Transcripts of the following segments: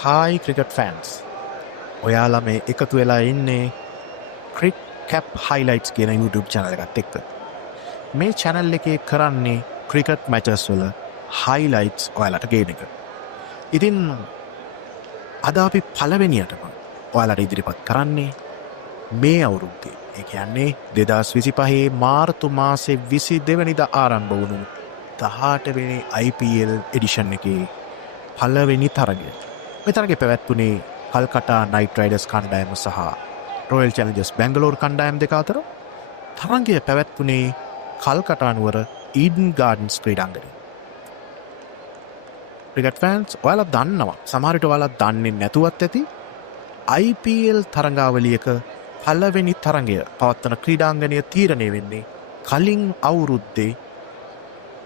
Hi cricket fans ඔයාලා මේ එකතු වෙලා ඉන්නේ ක්‍රික් කැප් හයිලයිට්ස් කියන YouTube channel එකත් එක්ක. මේ channel එකේ කරන්නේ ක්‍රිකට් මැචස් වල highlights ඔයාලට ගේන එක. ඉතින් අද අපි පළවෙනියටම ඔයාලට ඉදිරිපත් කරන්නේ මේ අවුරුද්දේ ඒ කියන්නේ 2025 මාර්තු මාසේ 22 වෙනිදා ආරම්භ වුණු 18 වෙනි IPL එඩිෂන් එකේ පළවෙනි තරගය. මේ තරගය පැවැත්වුණේ කල්කටා නයිට් රයිඩර්ස් කණ්ඩායම සහ රොයල් චැලෙන්ජර්ස් බැංගලෝර් කණ්ඩායම් දෙක අතර. තරගය පැවැත්වුණේ කල්කටා නුවර ඊඩන් ගාඩන්ස් ක්‍රීඩාංගණයේ. ක්‍රිකට් ෆෑන්ස් ඔයාලා දන්නවා, සමහර විට ඔයාලා දන්නේ නැතුවත් ඇති, IPL තරගාවලියක පළවෙනි තරගය පවත්වන ක්‍රීඩාංගණය තීරණය වෙන්නේ කලින් අවුරුද්දේ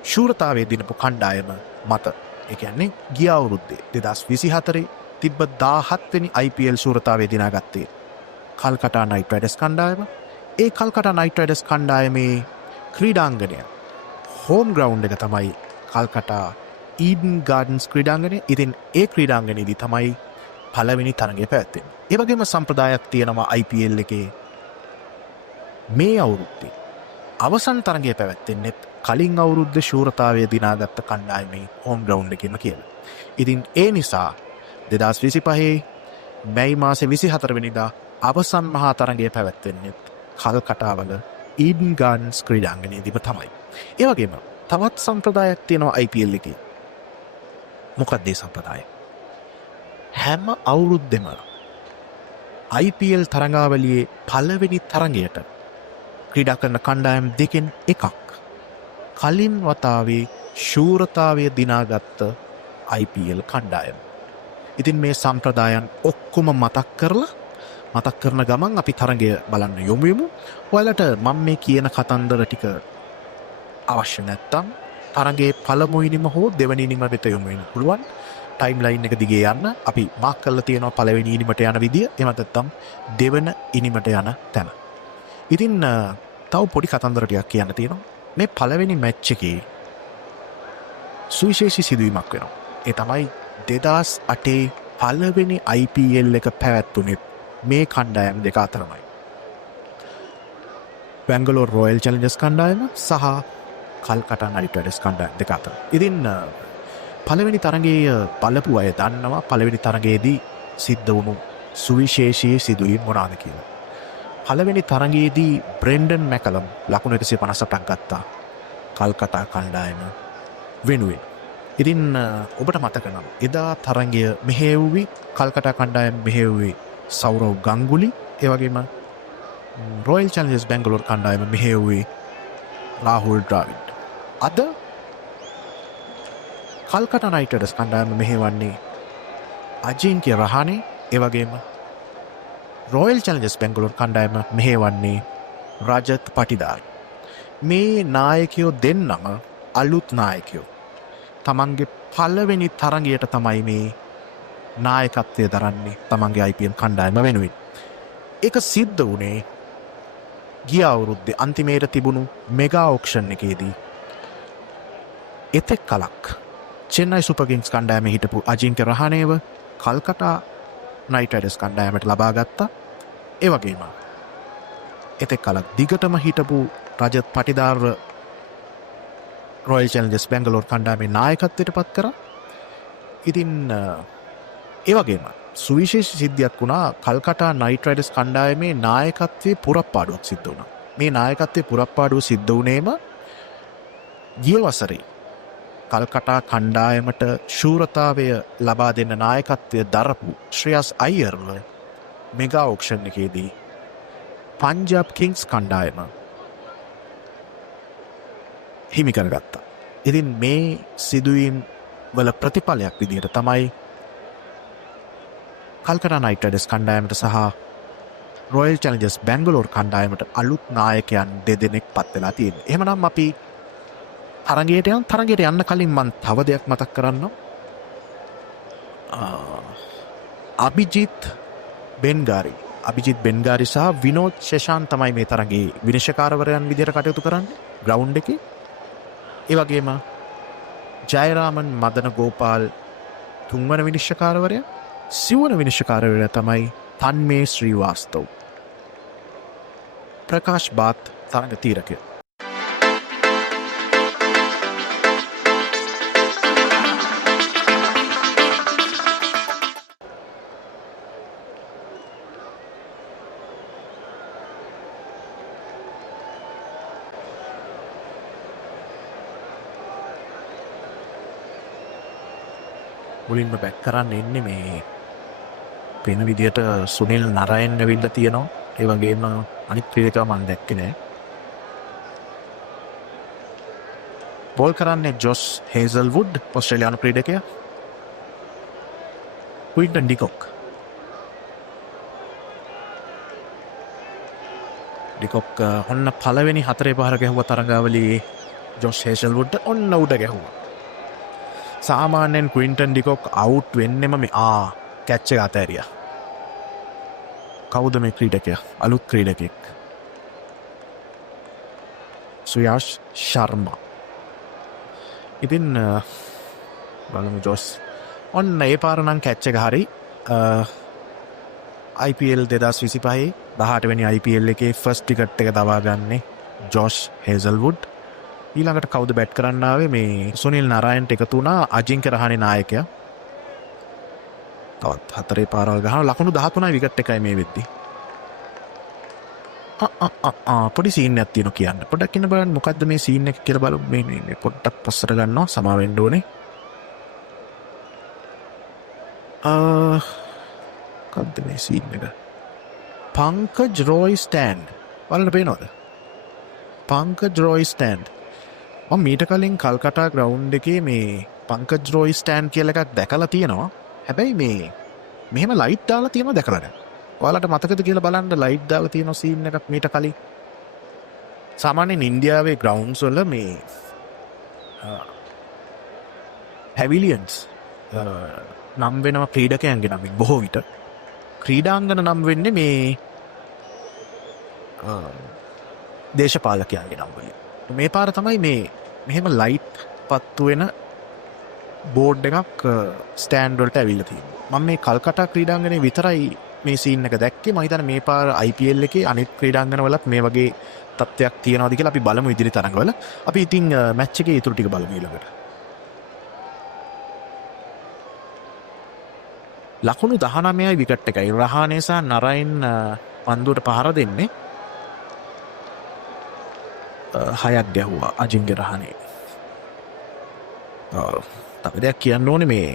ශූරතාවයේ දිනපු කණ්ඩායම මත. ඒ කියන්නේ ගිය අවුරුද්දේ 2024 තිබ්බ 17 වෙනි IPL ශූරතාවයේ දිනාගත්තේ කල්කටා නයිට් රයිඩර්ස් කණ්ඩායම. ඒ කල්කටා නයිට් රයිඩර්ස් කණ්ඩායමේ ක්‍රීඩාංගණය හෝම් ග්‍රවුන්ඩ් එක තමයි කල්කටා ඊඩන් ගාඩන්ස් ක්‍රීඩාංගණය. ඉතින් ඒ ක්‍රීඩාංගණයේදී තමයි පළවෙනි තරගය පැවැත්වෙන්නේ. ඒ වගේම සම්ප්‍රදායක් තියෙනවා IPL එකේ මේ අවුරුද්දේ අවසන් තරගය පැවැත්වෙන්නේ කලින් අවුරුද්ද ශූරතාවය දිනාගත්ත කණ්ඩායමේ හෝම් ග්‍රවුන්ඩ් එකේම කියලා. ඉතින් ඒ නිසා 2025 මැයි මාසේ 24 වෙනිදා අවසන් මහා තරගය පැවැත්වෙන්නේ කල්කටාවල ඊඩන් ගාඩන්ස් ක්‍රීඩාංගණයේදීම තමයි. ඒ වගේම තවත් සම්ප්‍රදායක් තියෙනවා IPL එකේ. මොකක්ද ඒ සම්ප්‍රදාය? හැම අවුරුද්දෙම IPL තරගාවලියේ පළවෙනි තරගයට ක්‍රීඩා කරන කණ්ඩායම් දෙකෙන් එකක් කලින් වතාවේ ශූරතාවය දිනාගත්ත IPL කණ්ඩායම. ඉතින් මේ සම්ප්‍රදායන් ඔක්කොම මතක් කරන ගමන් අපි තරගය බලන්න යොමු වෙමු. ඔයාලට මම මේ කියන කතන්දර ටික අවශ්‍ය නැත්තම් තරගයේ පළමු ඉනිම හෝ දෙවැනි ඉනිම වෙත යොමු වෙන්න පුළුවන්. ටයිම් ලයින් එක දිගේ යන්න අපි මාක් කරලා තියෙනවා පළවෙනි ඉනිමට යන විදිය. එහෙම නැත්නම් දෙවන ඉනිමට යන තැන. ඉතින් තව පොඩි කතන්දර ටිකක් කියන්න තියෙනවා. මේ පළවෙනි මැච් එකේ සුවිශේෂී සිදුවීමක් වෙනවා. ඒ තමයි 2008 පළවෙනි IPL එක පැවැත්වුණේ මේ කණ්ඩායම් දෙක අතරමයි. බැංගලෝර් රොයල් චැලෙන්ජර්ස් කණ්ඩායම සහ කල්කටා නයිට් රයිඩර්ස් කණ්ඩායම් දෙක අතර. ඉතින් පළවෙනි තරගයේ බලපු අය දන්නවා පළවෙනි තරගයේදී සිද්ධ වුණු සුවිශේෂී සිදුවීම් මොනවාද කියලා. පළවෙනි තරගයේදී බ්‍රෙන්ඩන් මැකලම් ලකුණු 158ක් ගත්තා කල්කටා කණ්ඩායම වෙනුවෙන්. ඉතින් ඔබට මතක නම් එදා තරගය මෙහෙයුවේ කල්කටා කණ්ඩායම මෙහෙයුවේ සෞරව් ගංගුලි. ඒ වගේම රොයල් චැලෙන්ජර්ස් බැංගලෝර් කණ්ඩායම මෙහෙයුවේ රාහුල් ඩ්‍රාවිඩ්. අද කල්කටා නයිට් රයිඩර්ස් කණ්ඩායම මෙහෙවන්නේ අජින්ක්‍ය රහානේ. ඒ වගේම රොයල් චැලෙන්ජර්ස් බැංගලෝර් කණ්ඩායම මෙහෙවන්නේ රජත් පටිදාර්. මේ නායකයෝ දෙන්නම අලුත් නායකයෝ. තමන්ගේ පළවෙනි තරගයට තමයි මේ නායකත්වය දරන්නේ තමන්ගේ IPL කණ්ඩායම වෙනුවෙන්. ඒක සිද්ධ වුණේ ගිය අවුරුද්දේ අන්තිමේට තිබුණු මෙගා ඔක්ෂන් එකේදී. එතෙක් කලක් චෙන්නයි සුපර් කිංස් කණ්ඩායමේ හිටපු අජින්ක්‍ය රහානේව කල්කටා නයිට් රයිඩර්ස් කණ්ඩායමට ලබා ගත්තා. ඒ වගේම එතෙක් කලක් දිගටම හිටපු රජත් පටිදාර්ව රොයල් චැලෙන්ජර්ස් බැංගලෝර් කණ්ඩායමේ නායකත්වයට පත් කරා. ඉතින් ඒ වගේම සුවිශේෂී සිද්ධියක් වුණා කල්කටා නයිට් රයිඩර්ස් කණ්ඩායමේ නායකත්වයේ පුරප්පාඩුවක් සිද්ධ වුණා. මේ නායකත්වයේ පුරප්පාඩුව සිද්ධ වුණේම ගිය වසරේ කල්කටා කණ්ඩායමට ශූරතාවය ලබා දෙන්න නායකත්වය දරපු ශ්‍රේයස් අයියර්ව මෙගා ඔක්ෂන් එකේදී පංජාබ් කිංස් කණ්ඩායම හිමි කරගත්තා. ඉතින් මේ සිදුවීම් වල ප්‍රතිඵලයක් විදිහට තමයි කල්කටා නයිට් රයිඩර්ස් කණ්ඩායමට සහ රොයල් චැලෙන්ජර්ස් බැංගලෝර් කණ්ඩායමට අලුත් නායකයන් දෙදෙනෙක් පත් වෙලා තියෙනවා. එහෙමනම් අපි තරගයට යන්න කලින් මම තව දෙයක් මතක් කරන්නම්. අභිජිත් බෙන්ගාරි සහ විනෝද් ශෂාන් තමයි මේ තරගයේ විනිශ්චයකාරවරයන් විදිහට කටයුතු කරන්නේ ග්‍රවුන්ඩ් එකේ. ඒ වගේම ජයරාමන් මදන ගෝපාල් තුන්වන විනිශ්චයකාරවරයා සිවන විනිශ්චකාරවල තමයි තන්මේ ශ්‍රීවාස්තව. ප්‍රකාශ් බාත් තරඟ තීරකය. මුලින්ම බැක් කරන්න එන්නේ මේ පෙන විදියට සුනිල් නරයන් ඇවිල්ලා තියෙනවා. ඒ වගේම අනිත් ක්‍රීඩකව මම දැක්කේ නෑ. බෝල් කරන්නේ ජොස් හේසල්වුඩ් ඕස්ට්‍රේලියානු ක්‍රීඩකයා. ක්වින්ටන් ඩිකොක්. ඩිකොක් ඔන්න පළවෙනි හතරේ පහර ගැහුවා තරඟාවලියේ ජොස් හේසල්වුඩ් ඔන්න උඩ ගැහුවා. සාමාන්‍යයෙන් ක්වින්ටන් ඩිකොක් අවුට් වෙන්නෙම මේ කැච් එක අතෑරියා. කවුද මේ ක්‍රීඩකයා? අලුත් ක්‍රීඩකෙක්. සුයාෂ් ශර්මා. ඉතින් බලමු ජොස්. ඔන්න ඒ පාර නම් කැච් එක හරි. IPL 2025 18 වෙනි IPL එකේ ෆස්ට් ටිකට් එක දවා ගන්නේ ජොෂ් හේසල්වුඩ්. ඊළඟට කවුද බැට් කරන්න ආවේ? මේ සුනිල් නරයන්ට එකතු වුණා අජිංක්‍ය රහානේ නායකයා. තවත් හතරේ පාරවල් ගහන ලකුණු 13යි විකට් එකයි මේ වෙද්දි. පොඩි සීන් එකක් තියෙනවා කියන්න. පොඩ්ඩක් ඉන්න බලන්න මොකද්ද මේ සීන් එක කියලා බලමු. මේ පොඩ්ඩක් පස්සට ගන්නවා සමා වෙන්න ඕනේ. මොකද්ද මේ සීන් එක? පංකජ් රොයි ස්ටෑන්ඩ්. බලන්න පේනවද? පංකජ් රොයි ස්ටෑන්ඩ්. මම මීට කලින් කල්කටා ග්‍රවුන්ඩ් එකේ මේ පංකජ් රොයි ස්ටෑන්ඩ් කියලා එකක් දැකලා තියෙනවා. හැබැයි මේ මෙහෙම ලයිට් දාලා තියෙනවා දැකලා නැහැ. ඔයාලට මතකද කියලා බලන්න ලයිට් දාලා තියෙන සීන් එකක් මීට කලින්. සාමාන්‍යයෙන් ඉන්දියාවේ ග්‍රවුන්ඩ්ස් වල මේ පැවිලියන්ස් නම් වෙනවා ක්‍රීඩකයන්ගේ නමින්. බොහෝ විට ක්‍රීඩාංගන නම් වෙන්නේ මේ දේශපාලකයන්ගේ නම් වලින්. මේ පාර තමයි මේ මෙහෙම ලයිට් පත්තු වෙන බෝඩ් එකක් ස්ටෑන්ඩ් වලට ඇවිල්ලා තියෙනවා. මම මේ කල්කටා ක්‍රීඩාංගනේ විතරයි මේ සීන් එක දැක්කේ. මම හිතන්නේ මේ පාර IPL එකේ අනිත් ක්‍රීඩාංගනවලත් මේ වගේ තත්ත්වයක් තියෙනවද කියලා අපි බලමු ඉදිරි තරඟවල. අපි ඉතින් මැච් එකේ ඊටු ටික බලමු ඊළඟට. ලකුණු 19යි විකට් එකයි. රහානේ සහ නරයින් පන්දුවට පහර දෙන්නේ. 6ක් ගැහුවා අජිංක්‍ය රහානේ. තව දෙයක් කියන්න ඕනේ මේ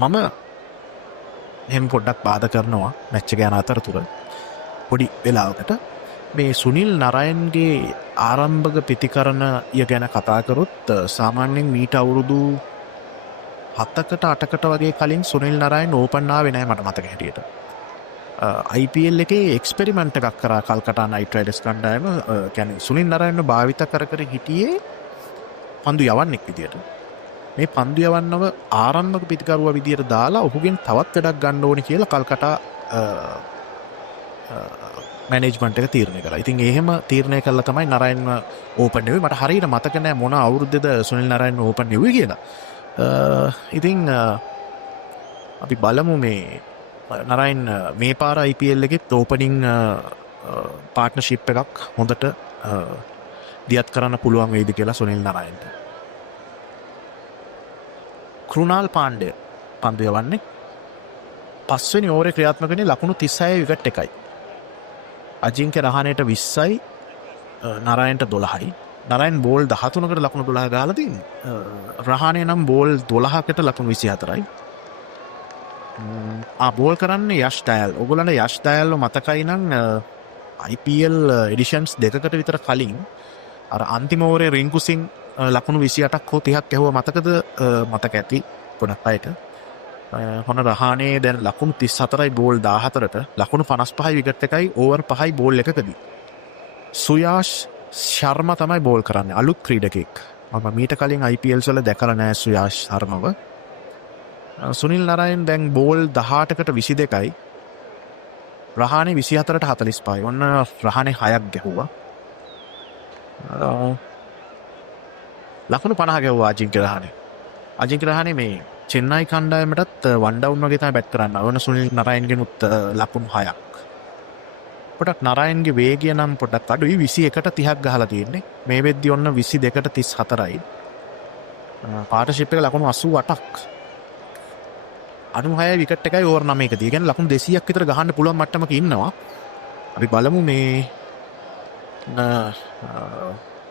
මම එහෙම පොඩ්ඩක් බාධා කරනවා මැච් එක යන අතරතුර පොඩි වෙලාවකට මේ සුනිල් නරයන්ගේ ආරම්භක ප්‍රතිකරණය ගැන කතා කරොත් සාමාන්‍යයෙන් මීට අවුරුදු 7කට 8කට වගේ කලින් සුනිල් නරයන් ඕපන් ආවේ නැහැ මට මතක හැටියට. IPL එකේ එක්ස්පෙරිමන්ට් එකක් කරා කල්කටා නයිට් රයිඩර්ස් කණ්ඩායම. කියන්නේ සුනිල් නරයන්ව භාවිත කර හිටියේ පන්දු යවන්නෙක් විදියට. මේ පන්දු යවන්නව ආරම්භක පිටිකරුවා විදියට දාලා ඔහුගෙන් තවත් වැඩක් ගන්න ඕනේ කියලා කල්කටා මැනේජ්මන්ට් එක තීරණය කළා. ඉතින් එහෙම තීරණය කළා තමයි නරයන්ව ඕපන් නෙවෙයි. මට හරියට මතක නැහැ මොන අවුරුද්දේද සුනිල් නරයන්ව ඕපන් නෙවෙයි කියලා. ඉතින් අපි බලමු මේ නරයන් මේ පාර IPL එකෙත් ඕපනින් පාර්ට්නර්ෂිප් එකක් හොඳට දියත් කරන්න පුළුවන් වෙයිද කියලා සුනිල් නරයන්ට. කෘණාල් පාණ්ඩය පන්දු යවන්නේ. 5 වෙනි ඕවරේ ක්‍රියාත්මක වෙන්නේ ලකුණු 36 විකට් එකයි. අජිංක්‍ය රහානේට 20යි නරයන්ට 12යි. නරයන් බෝල් 13කට ලකුණු 12 ගහලා තියෙනවා. රහානේ නම් බෝල් 12කට ලකුණු 24යි. බෝල් කරන්නේ යෂ් ඩයල්. ඔයගොල්ලන්ට යෂ් ඩයල්ව මතකයි නම් IPL එඩිෂන්ස් දෙකකට විතර කලින් අර අන්තිම ඕවරේ රින්කු සිං ලකුණු 28ක් හෝ 30ක් ඇහුවා මතකද? මතක ඇති ගොඩක් අයට. හොන රහානේ දැන් ලකුණු 34යි බෝල් 14ට ලකුණු 55යි විකට් එකයි ඕවර් 5යි බෝල් එකකදී. සුයාෂ් ශර්මා තමයි බෝල් කරන්නේ. අලුත් ක්‍රීඩකෙක්. මම මීට කලින් IPL වල දැකලා නැහැ සුයාෂ් ශර්මව. සුනිල් නරයන් දැන් බෝල් 18කට 22යි. රහානේ 24ට 45යි. ඔන්න රහානේ 6ක් ගැහුවා. ලකුණු 50 ගැහුවා අජිංක්‍ය රහානේ. අජිංක්‍ය රහානේ මේ චෙන්නයි කණ්ඩායමටත් වන්ඩවුන් වගේ තමයි බැට් කරන්න ඕන. සුනිල් නරයින්ගෙනුත් ලකුණු 6ක්. පොඩක් නරයින්ගේ වේගය නම් පොඩක් අඩුයි. 21ට 30ක් ගහලා තියෙන්නේ. මේ වෙද්දි ඔන්න 22ට 34යි. පාර්ට්නර්ෂිප් එක ලකුණු 88ක්. 96 විකට් එකයි ඕවර් 9කදී. ඒ කියන්නේ ලකුණු 200ක් විතර ගහන්න පුළුවන් මට්ටමක ඉන්නවා. අපි බලමු මේ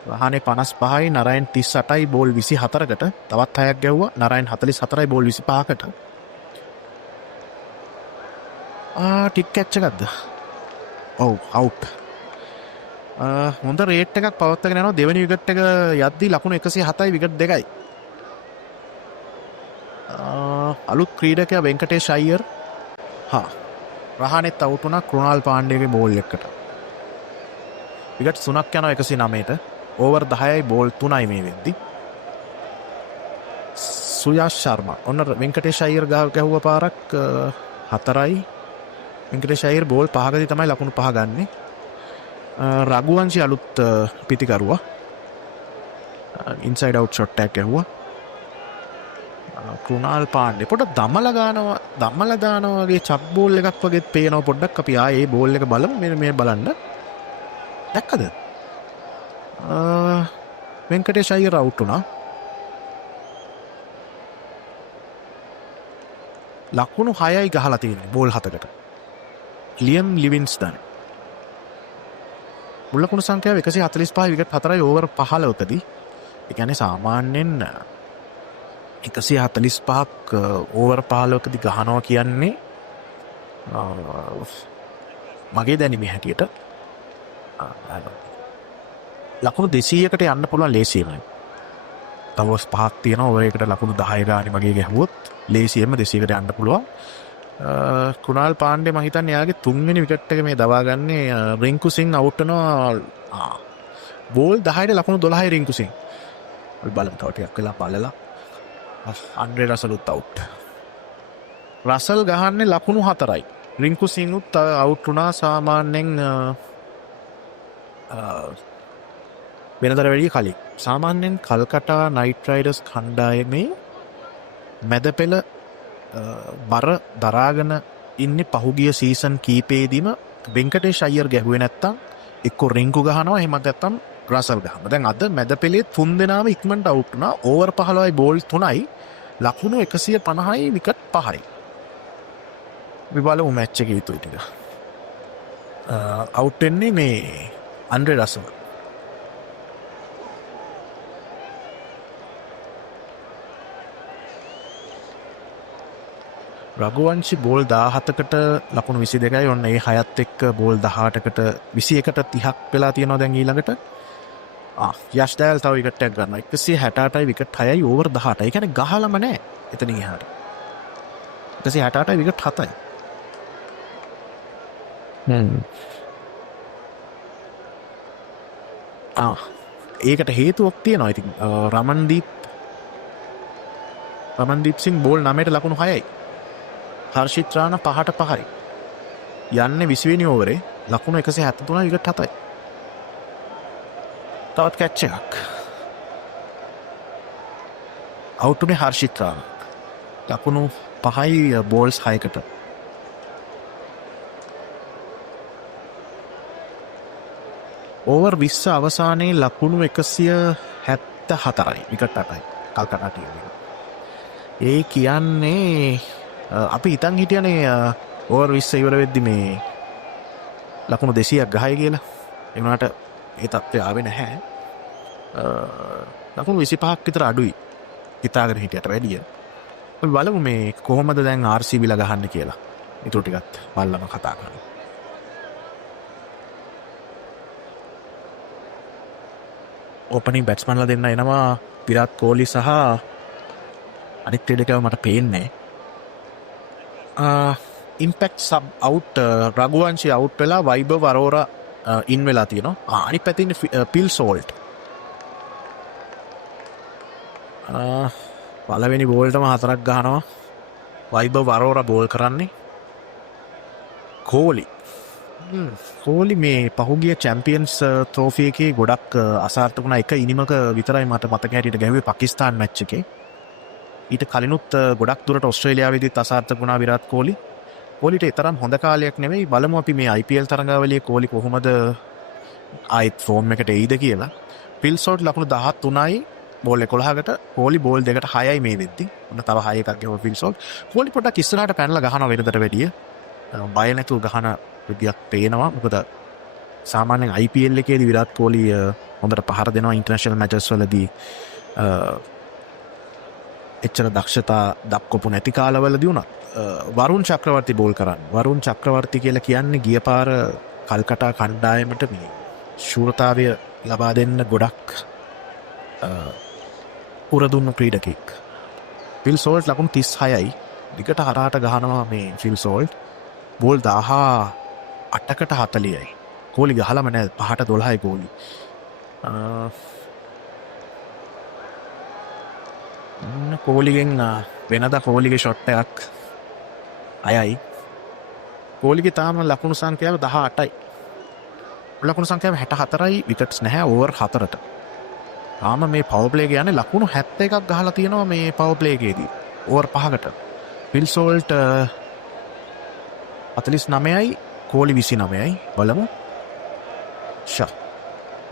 රහානේ 55යි නරයන් 38යි බෝල් 24කට. තවත් 6ක් ගැව්වා. නරයන් 44යි බෝල් 25කට. ටික් කැච් එකක්ද? ඔව් අවුට්. හොඳ රේට් එකක් පවත්වාගෙන යනවා. දෙවෙනි විකට් එක යද්දී ලකුණු 107යි විකට් 2යි. අලුත් ක්‍රීඩකයා වෙන්කටේෂ් අයියර් රහානෙත් අවුට් වුණා කෘණාල් පාණ්ඩේගේ බෝල් එකකට. විකට් 3ක් යනවා 109ට. ඕවර් 10යි බෝල් 3යි මේ වෙද්දි. සුයාෂ් ශර්මා ඔන්න වෙන්කටේෂ් අයියර් ගැහුව පාරක් 4යි. වෙන්කටේෂ් අයියර් බෝල් 5කදී තමයි ලකුණු 5 ගන්නෙ. රඝුවංශී අලුත් පිටිකරුවා ඉන්සයිඩ් අවුට් ෂොට් එකක් ගැහුවා. කෘණාල් පාණ්ඩේ පොඩ්ඩක් දමලා දානවා වගේ චප් බෝල් එකක් වගේ පේනවා පොඩ්ඩක්. අපි ආයේ බෝල් එක බලමු. මේ බලන්න. දැක්කද? වෙන්කටේෂ් අයියර් අවුට් වුණා. ලකුණු 6යි ගහලා තියෙන්නේ බෝල් 7කට. ලියම් ලිවින්ස්ටන් මුල් ලකුණු සංඛ්‍යාව 145 විකට් 4යි ඕවර් 15කදී. ඒ කියන්නේ සාමාන්‍යයෙන් 145ක් ඕවර් 15කදී ගහනවා කියන්නේ මගේ දැනීමේ හැටියට ලකුණු 200කට යන්න පුළුවන් ලේසියෙන්ම. තව 5ක් තියෙනවා. ඔය එකට ලකුණු 10 ගානේ වගේ ගැහුවොත් ලේසියෙන්ම 200කට යන්න පුළුවන්. කෘණාල් පාණ්ඩේ මම හිතන්නේ යාගේ 3 වෙනි විකට් එක මේ දවා ගන්නේ රින්කු සිං අවුට් වෙනවා. බෝල් 10ට ලකුණු 12යි රින්කු සිං. අපි බලමු තව ටිකක් වෙලා බලලා. අන්ඩ්‍රේ රසලුත් අවුට්. රසල් ගහන්නේ ලකුණු 4යි. රින්කු සිං උත් අවුට් වුණා සාමාන්‍යයෙන් වෙනදට වැඩිය කලින්. සාමාන්‍යයෙන් කල්කටා නයිට් රයිඩර්ස් කණ්ඩායමේ මැද පෙළ බර දරාගෙන ඉන්නේ පහුගිය සීසන් කීපෙදීම වෙන්කටේෂ් අයියර් ගැහුවේ නැත්තම් එක්ක රින්කු ගහනවා එහෙම නැත්තම් රසල් ගහනවා. දැන් අද මැද පෙළේ 3 දෙනාම ඉක්මනට අවුට් වුණා. ඕවර් 15යි බෝල් 3යි ලකුණු 150යි විකට් 5යි. අපි බලමු මැච් එකේ ඊටු ටික. අවුට් වෙන්නේ මේ අන්ඩ්‍රේ රසල්. රඝුවංශි බෝල් 17කට ලකුණු 22යි. ඔන්න ඒ 6ත් එක්ක බෝල් 18කට 21ට 30ක් වෙලා තියෙනවා දැන් ඊළඟට. යෂ් ඩයල් තව විකට් එකක් ගන්නවා. 168යි විකට් 6යි ඕවර් 18යි. ඒ කියන්නේ ගහලම නැහැ එතනින් එහාට. 168යි විකට් 7යි. ඒකට හේතුවක් තියෙනවා. ඉතින් රමන්දීප් සිං බෝල් 9ට ලකුණු 6යි. හර්ෂිත් රාණා 5ට 5යි. යන්නේ 20 වෙනි ඕවරේ ලකුණු 173 විකට් 7යි. තවත් කැච් එකක්. අවුට් උනේ හර්ෂිත් රාණා. ලකුණු 5යි බෝල්ස් 6කට. ඕවර් 20 අවසානයේ ලකුණු 174යි විකට් 8යි. කල්කටා ටීම් එක. ඒ කියන්නේ අපි හිතන් හිටියනේ ඕවර් 20 ඉවර වෙද්දි මේ ලකුණු 200ක් ගහයි කියලා. ඒ වුණාට ඒ තත්ත්වය ආවේ නැහැ. ලකුණු 25ක් විතර අඩුයි. හිතාගෙන හිටියට වැඩිය. අපි බලමු මේ කොහොමද දැන් RCB ලා ගහන්නේ කියලා. ඊට ටිකත් බලලම කතා කරමු. ඕපනින් බැට්ස්මන්ලා දෙන්න එනවා විරාට් කෝලි සහ අනිත් ක්‍රීඩකයව මට පේන්නේ ඉම්පැක්ට් සබ් අවුට් රඝුවංශී අවුට් වෙලා වයිබර් වරෝරා ඉන් වෙලා තියෙනවා. අනිත් පැත්තේ පිල් සෝල්ට් පළවෙනි බෝල්ටම 4ක් ගහනවා. වයිබර් වරෝරා බෝල් කරන්නේ. කෝලි මේ පහුගිය චැම්පියන්ස් ට්‍රෝෆි එකේ ගොඩක් අසාර්ථක වුණා. එක ඉනිමක විතරයි මට මතක හැටියට ගැහුවේ පාකිස්තාන් මැච් එකේ. ඊට කලිනුත් ගොඩක් දුරට ඔස්ට්‍රේලියාවේදීත් අසාර්ථක වුණා විරාට් කෝලි. කෝලිට ඒ තරම් හොඳ කාලයක් නෙවෙයි. බලමු අපි මේ IPL තරඟාවලියේ කෝලි කොහොමද ආයෙත් ෆෝම් එකට එයිද කියලා. ෆිල් සෝල්ට් ලකුණු 13යි බෝල් 11කට, කෝලි බෝල් 2කට 6යි මේ වෙද්දි. ඔන්න තව 6 එකක් ගෙව ෆිල් සෝල්ට්. කෝලි පොඩ්ඩක් ඉස්සරහට පැනලා ගහනවා වෙනදට වැඩිය. බය නැතුව ගහන විදියක් පේනවා. මොකද සාමාන්‍යයෙන් IPL එකේදී විරාට් කෝලි හොඳට පහර දෙනවා ඉන්ටර්නැෂනල් මැචස් වලදී. එච්චර දක්ෂතා දක්වපු නැති කාලවලදී උනත් වරුන් චක්‍රවර්ති බෝල් කරන්න. වරුන් චක්‍රවර්ති කියලා කියන්නේ ගිය පාර කල්කටා කණ්ඩායමට මේ ශූරතාවය ලබා දෙන්න ගොඩක් උරදුන්න ක්‍රීඩකෙක්. ෆිල් සෝල්ට් ලකුණු 36යි. දිගට හරහාට ගහනවා මේ ෆිල් සෝල්ට්. බෝල් 18කට 40යි. කෝලි ගහලම නැහැ 5ට 12යි කෝලි. කෝලිගෙන් වෙනදා කෝලිගේ ෂොට් එකක් අයයි. කෝලිගේ තාම ලකුණු සංඛ්‍යාව 18යි. ලකුණු සංඛ්‍යාව 64යි. විකට්ස් නැහැ ඕවර් 4ට. තාම මේ පවර් ප්ලේ ගියන්නේ ලකුණු 71ක් ගහලා තියෙනවා මේ පවර් ප්ලේ එකේදී. ඕවර් 5කට. ෆිල් සෝල්ට් 49යි. කෝලි 29යි. බලමු.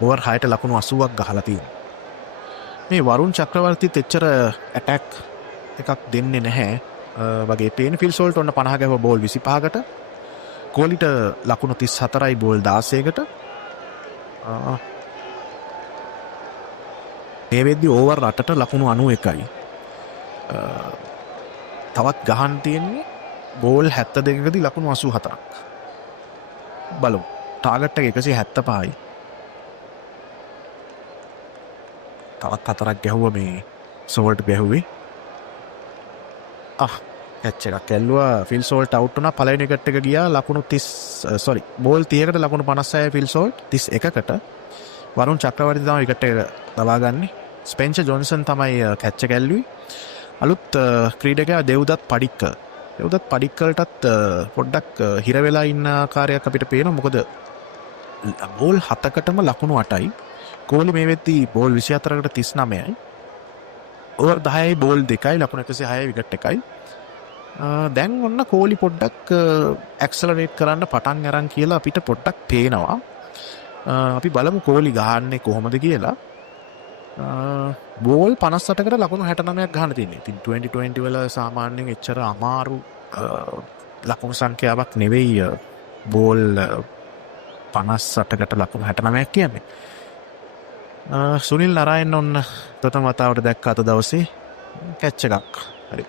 ඕවර් 6ට ලකුණු 80ක් ගහලා තියෙනවා. මේ වරුන් චක්‍රවර්තිත් එච්චර ඇටැක් එකක් දෙන්නේ නැහැ වගේ පේන. ෆිල් සෝල්ට් ඔන්න 50 ගැහුවා බෝල් 25කට. කෝලිට ලකුණු 34යි බෝල් 16කට. මේ වෙද්දි ඕවර් 8ට ලකුණු 91යි. තවත් ගහන්න තියෙන්නේ බෝල් 72කදී ලකුණු 84ක්. බලමු. ටාගට් එක 175යි. තවත් 4ක් ගැහුවා මේ සෝල්ට් ගැහුවේ. කැච් එකක් ඇල්ලුවා. ෆිල් සෝල්ට් අවුට් වුණා. පළවෙනි විකට් එක ගියා ලකුණු 30 බෝල් 30කට ලකුණු 56යි ෆිල් සෝල්ට් 31කට. වරුන් චක්‍රවර්ති තමයි විකට් එක ලබා ගන්නේ. ස්පෙන්සර් ජොන්සන් තමයි කැච් එක ඇල්ලුවේ. අලුත් ක්‍රීඩකයා දෙව්දත් පඩික්කල්. දෙව්දත් පඩික්කල්ටත් පොඩ්ඩක් හිර වෙලා ඉන්න ආකාරයක් අපිට පේනවා. මොකද බෝල් 7කටම ලකුණු 8යි. කෝලි මේ වෙද්දී බෝල් 24කට 39යි. ඕවර් 10යි බෝල් 2යි ලකුණු 106යි විකට් එකයි. දැන් ඔන්න කෝලි පොඩ්ඩක් ඇක්සලරේට් කරන්න පටන් අරන් කියලා අපිට පොඩ්ඩක් පේනවා. අපි බලමු කෝලි ගහන්නේ කොහොමද කියලා. බෝල් 58කට ලකුණු 69ක් ගහන්න තියෙන්නේ. ඉතින් 2020 වල සාමාන්‍යයෙන් එච්චර අමාරු ලකුණු සංඛ්‍යාවක් නෙවෙයි බෝල් 58කට ලකුණු 69ක් කියන්නේ. සුනිල් නරායන් ඔන්න ප්‍රථම වතාවට දැක්ක අද දවසේ කැච් එකක්. හරි.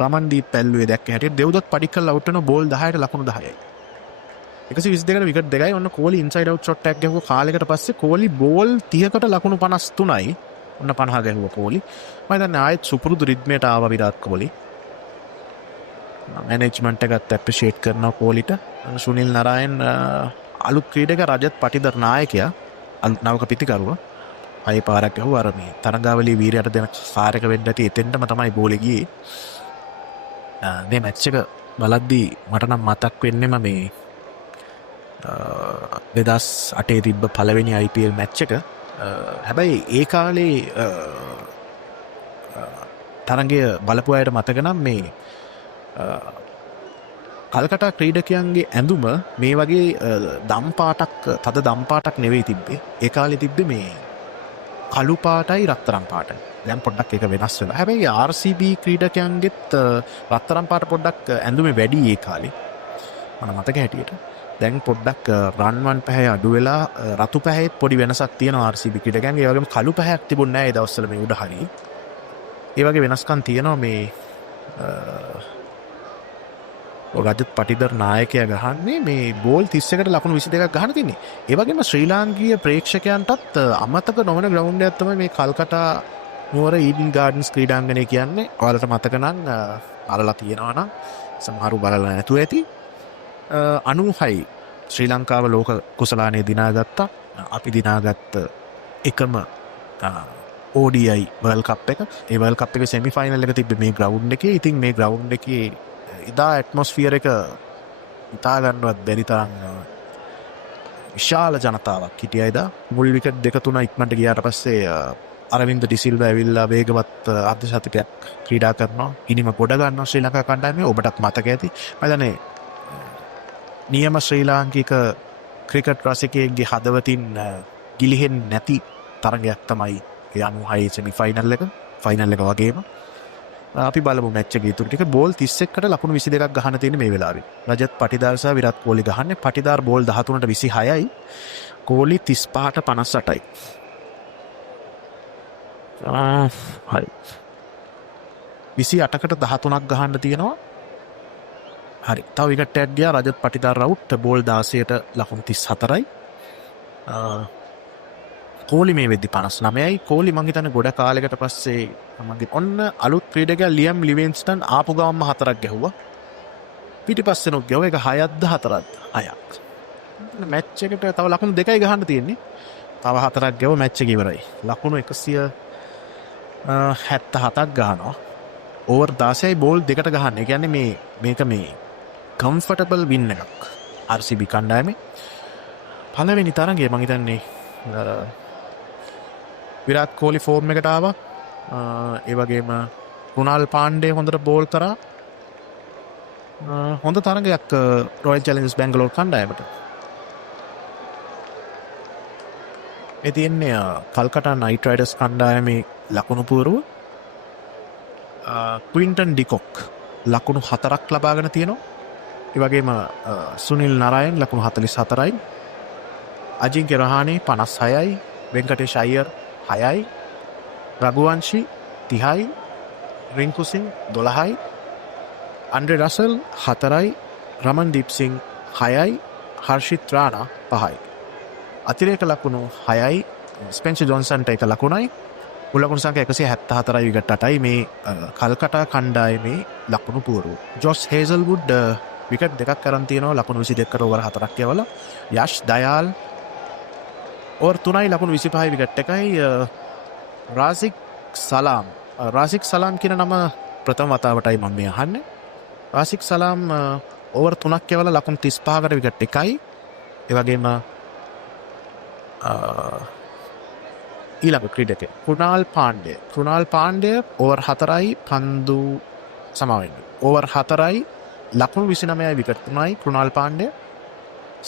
රමන්දීප් පැල්ලුවේ දැක්ක හැටියට දෙව්දත් පඩිකල් අවුට් වෙන බෝල් 10ට ලකුණු 10යි. 122කට විකට් 2යි. ඔන්න කෝලි ඉන්සයිඩ් අවුට් ෂොට් එකක් ගැහුවා කාලයකට පස්සේ. කෝලි බෝල් 30කට ලකුණු 53යි. ඔන්න 50 ගැහුවා කෝලි. මම හිතන්නේ ආයෙත් සුපුරුදු රිද්මයට ආවා විරාට් කෝලි. මැනේජ්මන්ට් එකත් ඇප්‍රීෂিয়েට් කරනවා කෝලිට. සුනිල් නරායන් අලුත් ක්‍රීඩක රජත් පටිදර් නායකයා නවක පිතිකරුවා. අය පාරක් ගැහුවා අර මේ තරඟාවලියේ වීරයට දෙන සාරක වෙන්න ඇති එතෙන්ටම තමයි බෝලේ ගියේ. මේ මැච් එක බලද්දී මට නම් මතක් වෙන්නෙම මේ 2008 තිබ්බ පළවෙනි IPL මැච් එක. හැබැයි ඒ කාලේ තරඟය බලපු අයට මතක නම් මේ කල්කටා ක්‍රීඩකයන්ගේ ඇඳුම මේ වගේ දම් පාටක් තද දම් පාටක් නෙවෙයි තිබ්බේ. ඒ කාලේ තිබ්බේ මේ කළු පාටයි රත්තරන් පාටයි. දැන් පොඩ්ඩක් ඒක වෙනස් වෙලා. හැබැයි RCB ක්‍රීඩකයන්ගෙත් රත්තරන් පාට පොඩ්ඩක් ඇඳුමේ වැඩි ඒ කාලේ. මම මතක හැටියට. දැන් පොඩ්ඩක් රන්වන් පැහැ අඩු වෙලා රතු පැහැෙත් පොඩි වෙනසක් තියෙනවා RCB ක්‍රීඩකයන්ගේ. ඒ වගේම කළු පැහැයක් තිබුණේ නැහැ ඒ දවස්වල මේ උඩ හරිය. ඒ වගේ වෙනස්කම් තියෙනවා මේ රජත් පටිදර් නායකයා ගහන්නේ මේ බෝල් 30කට ලකුණු 22ක් ගහන තින්නේ. ඒ වගේම ශ්‍රී ලාංකීය ප්‍රේක්ෂකයන්ටත් අමතක නොවන ග්‍රවුන්ඩ් එකක් තමයි මේ කල්කටා නුවර ඊඩන් ගාඩන්ස් ක්‍රීඩාංගණය කියන්නේ. ඔයාලට මතක නම් අරලා තියෙනවා නම් සමහරු බලලා නැතුව ඇති. 96 ශ්‍රී ලංකාව ලෝක කුසලානේ දිනාගත්තා. අපි දිනාගත්ත එකම ODI වර්ල්ඩ් කප් එක. ඒ වර්ල්ඩ් කප් එකේ සෙමි ෆයිනල් එක තිබ්බේ මේ ග්‍රවුන්ඩ් එකේ. ඉතින් මේ ග්‍රවුන්ඩ් එකේ ඉදා ඇට්මොස්ෆියර් එක හිතා ගන්නවත් බැරි තරම් විශාල ජනතාවක් හිටියා එදා. මුල් විකට් 2-3 ඉක්මනට ගියාට පස්සේ අරවින්ද ඩිසිල්වා ඇවිල්ලා වේගවත් අර්ධශතකයක් ක්‍රීඩා කරනවා. ඉනිම ගොඩ ගන්නවා ශ්‍රී ලංකා කණ්ඩායමේ. ඔබටත් මතක ඇති. මම දන්නේ නියම ශ්‍රී ලාංකික ක්‍රිකට් රසිකයෙක්ගේ හදවතින් ගිලිහෙන්නේ නැති තරගයක් තමයි 96 සෙමි ෆයිනල් එක. ෆයිනල් එක වගේම අපි බලමු මැච් එකේ ඉතුරු ටික. බෝල් 31කට ලකුණු 22ක් ගහන්න තියෙන මේ වෙලාවේ. රජත් පටිදාර සහ විරාත් කෝලි ගහන්නේ. පටිදාර බෝල් 13ට 26යි. කෝලි 35ට 58යි. හරි. 28කට 13ක් ගහන්න තියෙනවා. හරි. තව විකට් එකක් ගියා රජත් පටිදාර රවුට් බෝල් 16ට ලකුණු 34යි. කෝලි මේ වෙද්දි 59යි. කෝලි මං හිතන්නේ ගොඩ කාලයකට පස්සේ මගේ ඔන්න අලුත් ක්‍රීඩකයා ලියම් ලිවින්ස්ටන් ආපු ගමන්ම 4ක් ගැහුවා. පිටිපස්සෙනුත් ගැහුවා. ඒක 6ක්ද 4ක්ද? 6ක්. මැච් එකට තව ලකුණු 2යි ගහන්න තියෙන්නේ. තව 4ක් ගැහුවා මැච් එක ඉවරයි. ලකුණු 177ක් ගහනවා. ඕවර් 16යි බෝල් 2කට ගහන්න. ඒ කියන්නේ මේක කම්ෆර්ටබල් වින් එකක්. RCB කණ්ඩායමේ පළවෙනි තරගයේ මං හිතන්නේ විරාත් කෝලි ෆෝර්ම් එකට ආවා. ඒ වගේම රුනාල් පාණ්ඩේ හොඳට බෝල් කරා. හොඳ තරගයක් රොයල් චැලෙන්ජර්ස් බැංගලෝර් කණ්ඩායමට. මේ තියෙන්නේ කල්කටා නයිට් රයිඩර්ස් කණ්ඩායමේ ලකුණු පුවරුව. ක්වින්ටන් ඩිකොක් ලකුණු 4ක් ලබාගෙන තියෙනවා. ඒ වගේම සුනිල් නරායන් ලකුණු 44යි. අජිංක්‍ය රහානේ 56යි. වෙන්කටේෂ් අයියර් 6යි. රඝුවංශි 30යි. රින්කු සිං 12යි. අන්ඩ්‍රේ රසල් 4යි. රමන්දීප් සිං 6යි. හර්ෂිත් රාණා 5යි. අතිරේක ලකුණු 6යි. ස්පෙන්සර් ජොන්සන්ට 1 ලකුණයි. මුල් ලකුණු සංඛ්‍යා 174යි විකට් 8යි මේ කල්කටා කණ්ඩායමේ ලකුණු පුවරුව. ජොස් හේසල්වුඩ් විකට් 2ක් අරන් තියෙනවා ලකුණු 22කට ඕවර් 4ක් යවලා. යෂ් දයාල් ඕවර් 3යි ලකුණු 25යි විකට් 1යි. රාසික් සලාම් කියන නම ප්‍රථම වතාවටයි මම මේ අහන්නේ. රාසික් සලාම් ඕවර් 3ක් යවලා ලකුණු 35කට විකට් 1යි. ඒ වගේම ඊළඟ ක්‍රීඩකයෙක් කෘණාල් පාණ්ඩය ඕවර් 4යි පන්දු සමාවෙන්න. ඕවර් 4යි ලකුණු 29යි විකට් 3යි කෘණාල් පාණ්ඩය.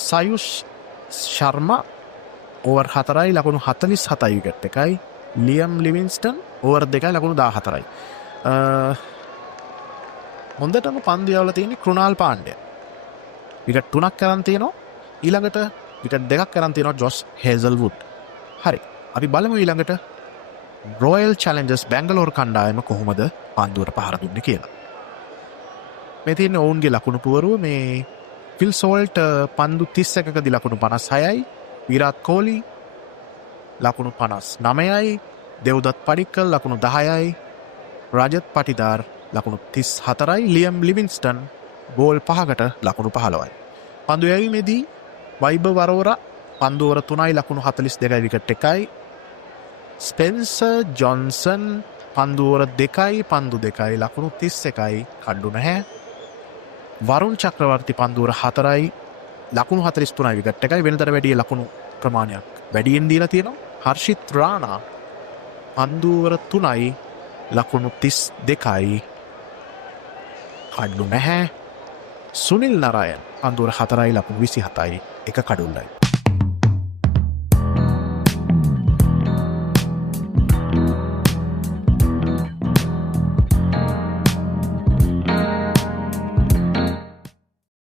සයුෂ් ශර්මා ඕවර් 4යි ලකුණු 47යි විකට් 1යි. ලියම් ලිවින්ස්ටන් ඕවර් 2යි ලකුණු 14යි. හොඳටම පන්දු යවලා තියෙන්නේ කෘණාල් පාණ්ඩය. විකට් 3ක් කරන් තියෙනවා. ඊළඟට විකට් 2ක් කරන් තියෙනවා ජොස් හේසල්වුඩ්. හරි. අපි බලමු ඊළඟට රොයල් චැලෙන්ජර්ස් බැංගලෝර් කණ්ඩායම කොහොමද පන්දුවට පහර දුන්නේ කියලා. මේ තියෙන ඔවුන්ගේ ලකුණු පුවරුව මේ ෆිල් සෝල්ට් පන්දු 31කදී ලකුණු 56යි. විරාත් කෝලි ලකුණු 59යි. දෙව්දත් පඩික්කල් ලකුණු 10යි. රජත් පටිදාර් ලකුණු 34යි. ලියම් ලිවින්ස්ටන් බෝල් 5කට ලකුණු 15යි. පන්දු යැවීමේදී වයිබර් වරෝරා පන්දු ඕවර් 3යි ලකුණු 42යි විකට් 1යි. ස්පෙන්සර් ජොන්සන් පන්දු ඕවර් 2යි පන්දු 2යි ලකුණු 31යි කඩු නැහැ. වරුන් චක්‍රවර්ති පන්දු ඕවර් 4යි ලකුණු 43යි විකට් 1යි. වෙනතට වැඩිය ලකුණු ප්‍රමාණයක් වැඩියෙන් දීලා තියෙනවා. හර්ෂිත් රාණා පන්දු ඕවර් 3යි ලකුණු 32යි කඩු නැහැ. සුනිල් නරායන් පන්දු ඕවර් 4යි ලකුණු 27යි 1 කඩුල්ලයි.